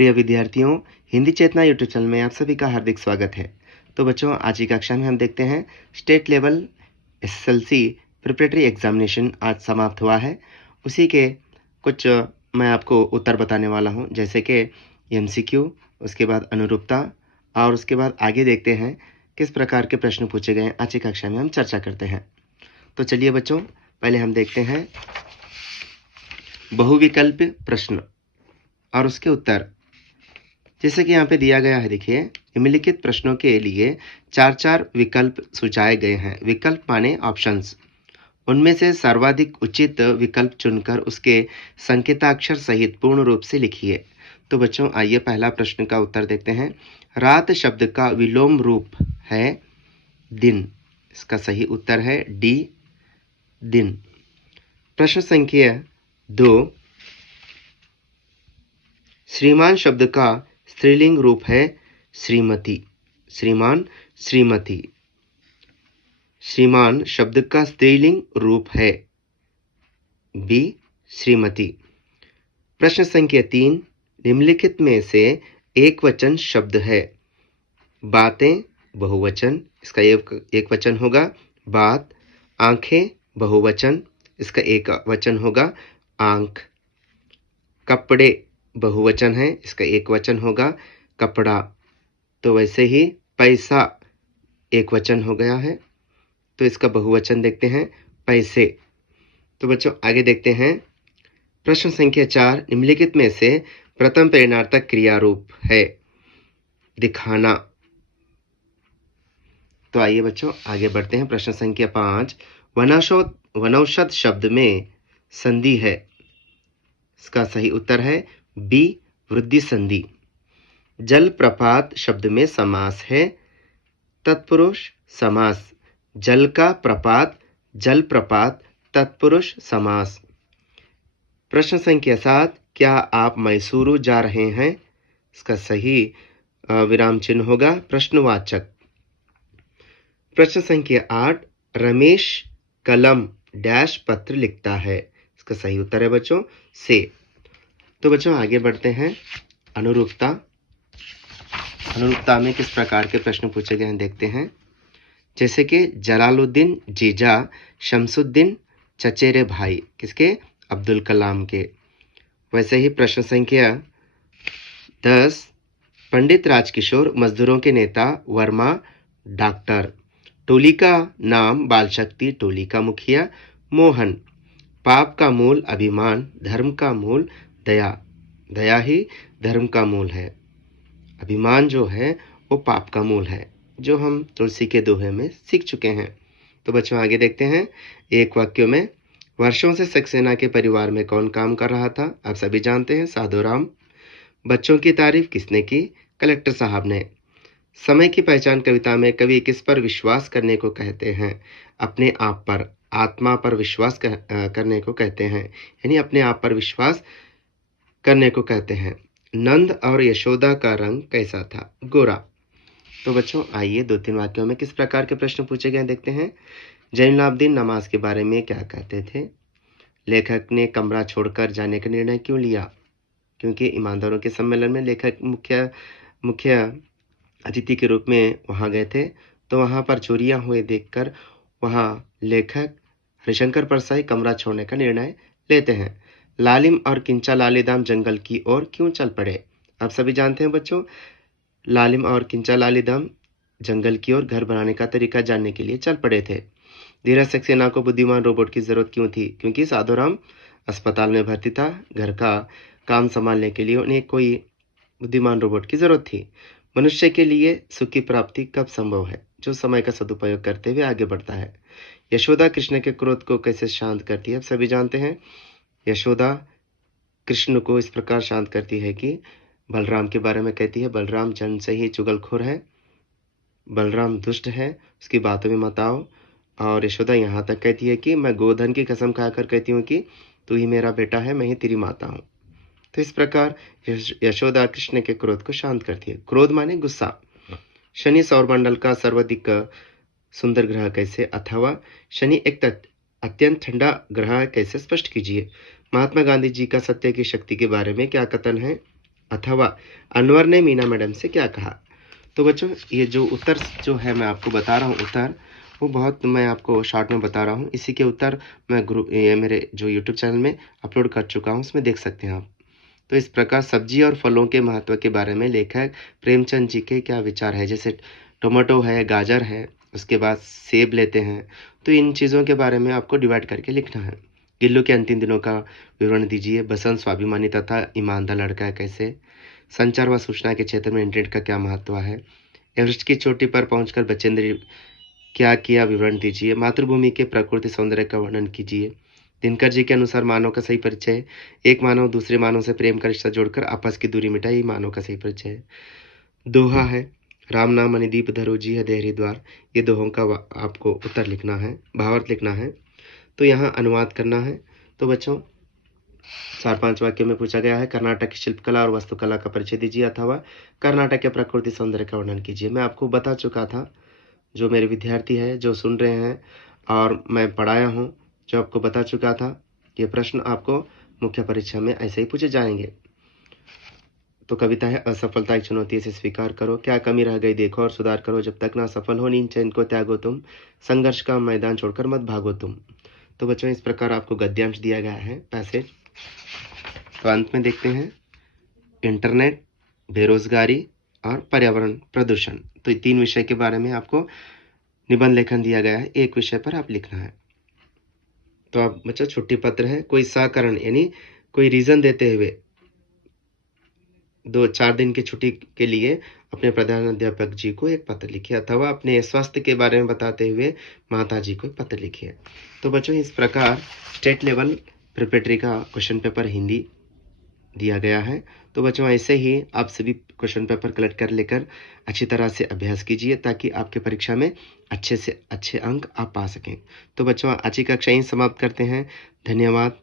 प्रिय विद्यार्थियों, हिंदी चेतना YouTube channel में आप सभी का हार्दिक स्वागत है। तो बच्चों, आज की कक्षा में हम देखते हैं state level SSLC preparatory examination आज समाप्त हुआ है। उसी के कुछ मैं आपको उत्तर बताने वाला हूं, जैसे कि एमसीक्यू, उसके बाद अनुरूपता और उसके बाद आगे देखते हैं किस प्रकार के प्रश्न पूछे गए हैं। आज की कक्षा में हम चर्चा करते हैं। तो चलिए बच्चों, पहले हम देखते हैं बहुविकल्प प्रश्न और उसके उत्तर। जैसे कि यहाँ पे दिया गया है, देखिए, निम्नलिखित प्रश्नों के लिए 4 विकल्प सुझाए गए हैं। विकल्प माने ऑप्शंस। उनमें से सर्वाधिक उचित विकल्प चुनकर उसके संकेताक्षर सहित पूर्ण रूप से लिखिए। तो बच्चों, आइए पहला प्रश्न का उत्तर देखते हैं। रात शब्द का विलोम रूप है दिन। इसका सही उत्तर है डी, दिन। प्रश्न संख्या 2, श्रीमान शब्द का स्त्रीलिंग रूप है श्रीमती। श्रीमान, श्रीमती। श्रीमान शब्द का स्त्रीलिंग रूप है बी, श्रीमती। प्रश्न संख्या 3, निम्नलिखित में से एक वचन शब्द है। बातें बहुवचन, इसका एक वचन होगा बात। आंखें बहुवचन, इसका एक वचन होगा आंख। कपड़े बहुवचन है, इसका एक वचन होगा कपड़ा। तो वैसे ही पैसा एक वचन हो गया है, तो इसका बहुवचन देखते हैं पैसे। तो बच्चों, आगे देखते हैं प्रश्न संख्या 4, निम्नलिखित में से प्रथम प्रेरणार्थक क्रिया रूप है दिखाना। तो आइए बच्चों, आगे बढ़ते हैं। प्रश्न संख्या 5, वनौषध शब्द में संधि है। इसका सही उत्तर है बी, वृद्धि संधि। जलप्रपात शब्द में समास है तत्पुरुष समास। जल का प्रपात, जलप्रपात, तत्पुरुष समास। प्रश्न संख्या 7, क्या आप मैसूरू जा रहे हैं? इसका सही विराम चिन्ह होगा प्रश्नवाचक। प्रश्न संख्या 8, रमेश कलम डैश पत्र लिखता है। इसका सही उत्तर है बच्चों से। तो बच्चों, आगे बढ़ते हैं। अनुरूपता। अनुरूपता में किस प्रकार के प्रश्न पूछे गए हैं देखते हैं। जैसे कि जलालुद्दीन जीजा शमसुद्दीन चचेरे भाई, किसके? अब्दुल कलाम के। वैसे ही प्रश्न संख्या 10, पंडित राजकिशोर मजदूरों के नेता, वर्मा डॉक्टर। टोली का नाम बाल शक्ति, टोली का मुखिया मोहन। पाप का मूल अभिमान, धर्म का मूल दया। दया ही धर्म का मूल है। अभिमान जो है वो पाप का मूल है, जो हम तुलसी के दोहे में सीख चुके हैं। तो बच्चों, आगे देखते हैं। एक वाक्य में, वर्षों से सक्सेना के परिवार में कौन काम कर रहा था? आप सभी जानते हैं, साधुराम। बच्चों की तारीफ किसने की? कलेक्टर साहब ने। समय की पहचान कविता में कवि किस पर विश्वास करने को कहते हैं? अपने आप पर, आत्मा पर विश्वास करने को कहते हैं, यानी अपने आप पर विश्वास करने को कहते हैं। नंद और यशोदा का रंग कैसा था? गोरा। तो बच्चों, आइए 2-3 वाक्यों में किस प्रकार के प्रश्न पूछे गए देखते हैं। जैनुलाब्दीन नमाज के बारे में क्या कहते थे? लेखक ने कमरा छोड़कर जाने का निर्णय क्यों लिया? क्योंकि ईमानदारों के सम्मेलन में लेखक मुख्य अतिथि के रूप में वहां गए थे। तो वहां पर चोरियां हुए देखकर वहां लेखक हरिशंकर परसाई कमरा छोड़ने का निर्णय लेते हैं। लालिम और किंचा लालीदाम जंगल की ओर क्यों चल पड़े? आप सभी जानते हैं बच्चों, लालिम और किंचा लालीदाम जंगल की ओर घर बनाने का तरीका जानने के लिए चल पड़े थे। धीरज सक्सेना को बुद्धिमान रोबोट की जरूरत क्यों थी? क्योंकि साधुराम अस्पताल में भर्ती था। घर का काम संभालने के लिए उन्हें कोई बुद्धिमान रोबोट की जरूरत थी। मनुष्य के लिए सुख की प्राप्ति कब संभव है? जो समय का सदुपयोग करते हुए आगे बढ़ता है। यशोदा कृष्ण के क्रोध को कैसे शांत करती है? आप सभी जानते हैं, यशोदा कृष्ण को इस प्रकार शांत करती है कि बलराम के बारे में कहती है, बलराम जन्म से ही चुगलखोर है, बलराम दुष्ट है, उसकी बातों में मत आओ। और यशोदा यहाँ तक कहती है कि मैं गोधन की कसम खाकर कहती हूँ कि तू ही मेरा बेटा है, मैं ही तेरी माता हूँ। तो इस प्रकार यशोदा कृष्ण के क्रोध को शांत करती है। क्रोध माने गुस्सा। शनि सौरमंडल का सर्वाधिक सुंदर ग्रह कैसे, अथवा शनि एक अत्यंत ठंडा ग्रह कैसे, स्पष्ट कीजिए। महात्मा गांधी जी का सत्य की शक्ति के बारे में क्या कथन है? अथवा अनवर ने मीना मैडम से क्या कहा। तो बच्चों ये जो उत्तर जो है मैं आपको बता रहा हूँ उत्तर, वो बहुत मैं आपको शॉर्ट में बता रहा हूँ। इसी के उत्तर मैं ये मेरे जो यूट्यूब चैनल में अपलोड कर चुका हूँ, उसमें देख सकते हैं आप। तो इस प्रकार सब्जी और फलों के महत्व के बारे में लेखक प्रेमचंद जी के क्या विचार है। जैसे टोमेटो है, गाजर है, उसके बाद सेब लेते हैं, तो इन चीज़ों के बारे में आपको डिवाइड करके लिखना है। गिल्लू के अंतिम दिनों का विवरण दीजिए। बसंत स्वाभिमानी तथा ईमानदार लड़का है कैसे। संचार व सूचना के क्षेत्र में इंटरनेट का क्या महत्व है। एवरेस्ट की चोटी पर पहुंचकर बचेंद्र क्या किया, विवरण दीजिए। मातृभूमि के प्रकृति सौंदर्य का वर्णन कीजिए। दिनकर जी के अनुसार मानव का सही परिचय, एक मानव दूसरे मानव से प्रेम का रिश्ता जोड़कर आपस की दूरी मिटाई, मानव का सही परिचय है। दोहा है, राम नाम मणिदीप धरो जी है देहरी द्वार। ये दोहों का आपको उत्तर लिखना है, भावार्थ लिखना है। तो यहाँ अनुवाद करना है। तो बच्चों 4-5 वाक्यों में पूछा गया है, कर्नाटक की शिल्पकला और वास्तुकला का परिचय दीजिए अथवा कर्नाटक के प्रकृति सौंदर्य का वर्णन कीजिए। मैं आपको बता चुका था, जो मेरे विद्यार्थी हैं जो सुन रहे हैं और मैं पढ़ाया हूँ, जो आपको बता चुका था, ये प्रश्न आपको मुख्य परीक्षा में ऐसे ही पूछे जाएंगे। तो कविता है, असफलता एक चुनौती है, इसे स्वीकार करो। क्या कमी रह गई देखो और सुधार करो, जब तक ना सफल हो नींद चैन को त्यागो तुम, संघर्ष का मैदान छोड़कर मत भागो तुम। तो बच्चों इस प्रकार आपको गद्यांश दिया गया है, पैसेज। तो अंत में देखते हैं, इंटरनेट, बेरोजगारी और पर्यावरण प्रदूषण। तो ये 3 विषय के बारे में आपको निबंध लेखन दिया गया है, एक विषय पर आप लिखना है। तो आप बच्चा छुट्टी पत्र है, कोई सकारण यानी कोई रीजन देते हुए 2-4 दिन की छुट्टी के लिए अपने प्रधान अध्यापक जी को एक पत्र लिखिए अथवा अपने स्वास्थ्य के बारे में बताते हुए माता जी को एक पत्र लिखिए। तो बच्चों इस प्रकार स्टेट लेवल प्रिपरेटरी का क्वेश्चन पेपर हिंदी दिया गया है। तो बच्चों ऐसे ही आप सभी क्वेश्चन पेपर कलेक्ट कर लेकर अच्छी तरह से अभ्यास कीजिए, ताकि आपके परीक्षा में अच्छे से अच्छे अंक आप पा सकें। तो बच्चों आज की कक्षा यहीं समाप्त करते हैं। धन्यवाद।